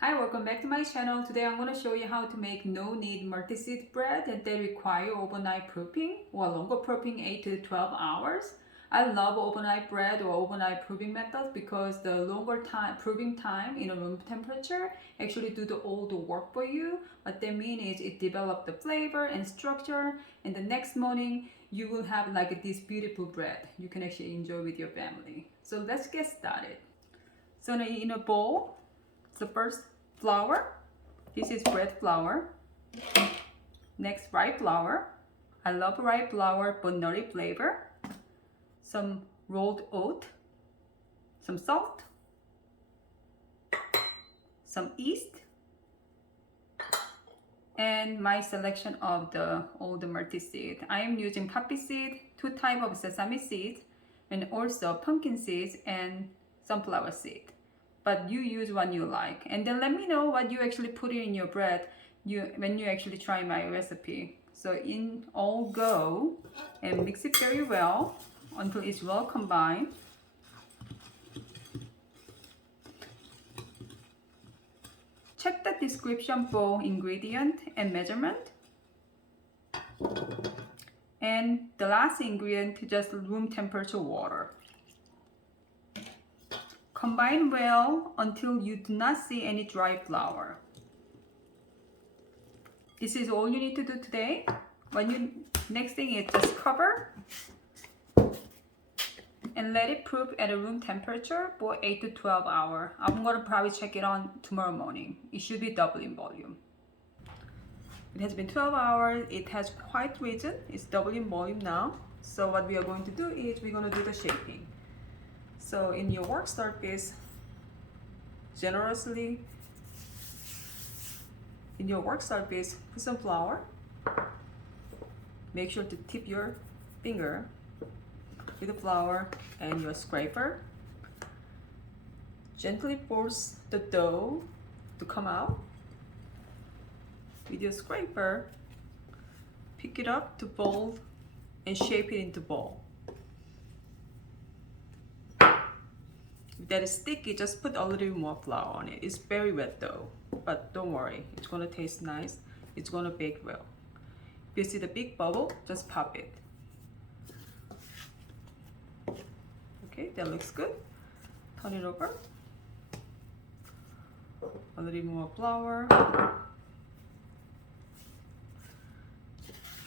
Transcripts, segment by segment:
Hi, welcome back to my channel. Today I'm going to show you how to make no-knead multi-seed bread that require overnight proofing or longer proofing 8 to 12 hours. I love overnight bread or overnight proofing methods because the longer time proofing time in a room temperature actually do all the work for you. What that means is it develops the flavor and structure, and the next morning you will have like this beautiful bread you can actually enjoy with your family. So let's get started. So in a bowl, so first, flour. This is bread flour. Next, rye flour. I love rye flour for nutty flavor. Some rolled oat. Some salt. Some yeast. And my selection of all the multi-seed. I am using poppy seed, 2 types of sesame seeds, and also pumpkin seeds and sunflower seed. But you use what you like, and then let me know what you actually put in your bread when you actually try my recipe. So in all go and mix it very well until it's well combined. Check the description for ingredient and measurement. And the last ingredient, just room temperature water. Combine well until you do not see any dry flour. This is all you need to do today. Next thing is just cover and let it proof at a room temperature for 8 to 12 hours. I'm gonna probably check it on tomorrow morning. It should be double in volume. It has been 12 hours. It has quite risen. It's double in volume now. So what we are going to do is we're gonna do the shaping. So in your work surface, generously in your work surface, put some flour. Make sure to tip your finger with the flour and your scraper. Gently force the dough to come out. With your scraper, pick it up to fold and shape it into ball. If that is sticky, just put a little more flour on it. It's very wet though, but don't worry, it's gonna taste nice. It's gonna bake well. If you see the big bubble, just pop it. Okay, that looks good. Turn it over. A little more flour.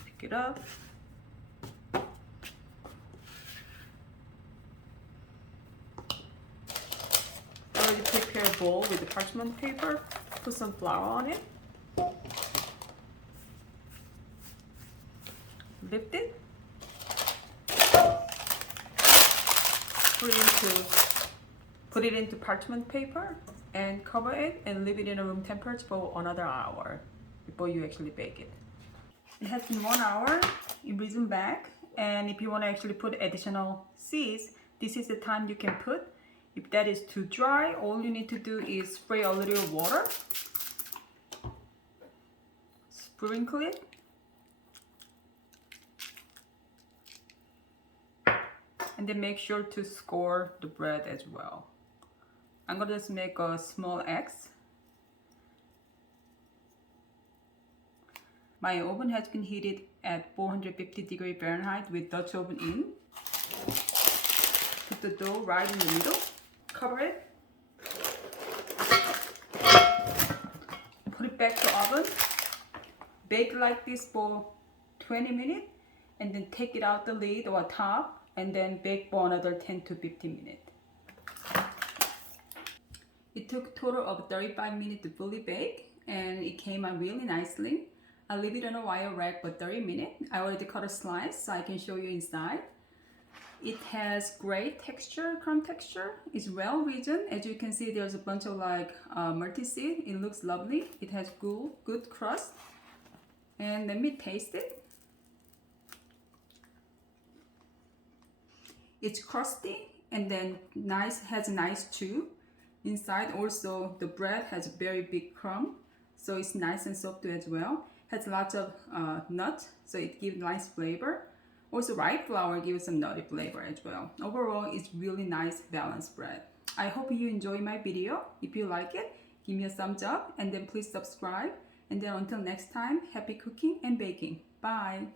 Pick it up. Already prepare a bowl with the parchment paper. Put some flour on it. Lift it. Put it into parchment paper and cover it and leave it in a room temperature for another hour before you actually bake it. It has been 1 hour. It risen back, and if you want to actually put additional seeds, this is the time you can put. If that is too dry, all you need to do is spray a little water, sprinkle it, and then make sure to score the bread as well. I'm gonna just make a small X. My oven has been heated at 450 degrees Fahrenheit with Dutch oven in. Put the dough right in the middle. Cover it. Put it back to oven. Bake like this for 20 minutes and then take it out the lid or top and then bake for another 10 to 15 minutes. It took a total of 35 minutes to fully bake and it came out really nicely. I'll leave it on a wire rack for 30 minutes. I already cut a slice so I can show you inside. It has great texture, crumb texture. It's well risen. As you can see, there's a bunch of multi-seed. It looks lovely. It has good crust. And let me taste it. It's crusty and then has a nice chew. Inside also the bread has very big crumb, so it's nice and soft as well. Has lots of nuts, so it gives nice flavor. Also rye flour gives some nutty flavor as well. Overall, it's really nice balanced bread. I hope you enjoy my video. If you like it, give me a thumbs up, and then please subscribe. And then until next time, happy cooking and baking. Bye.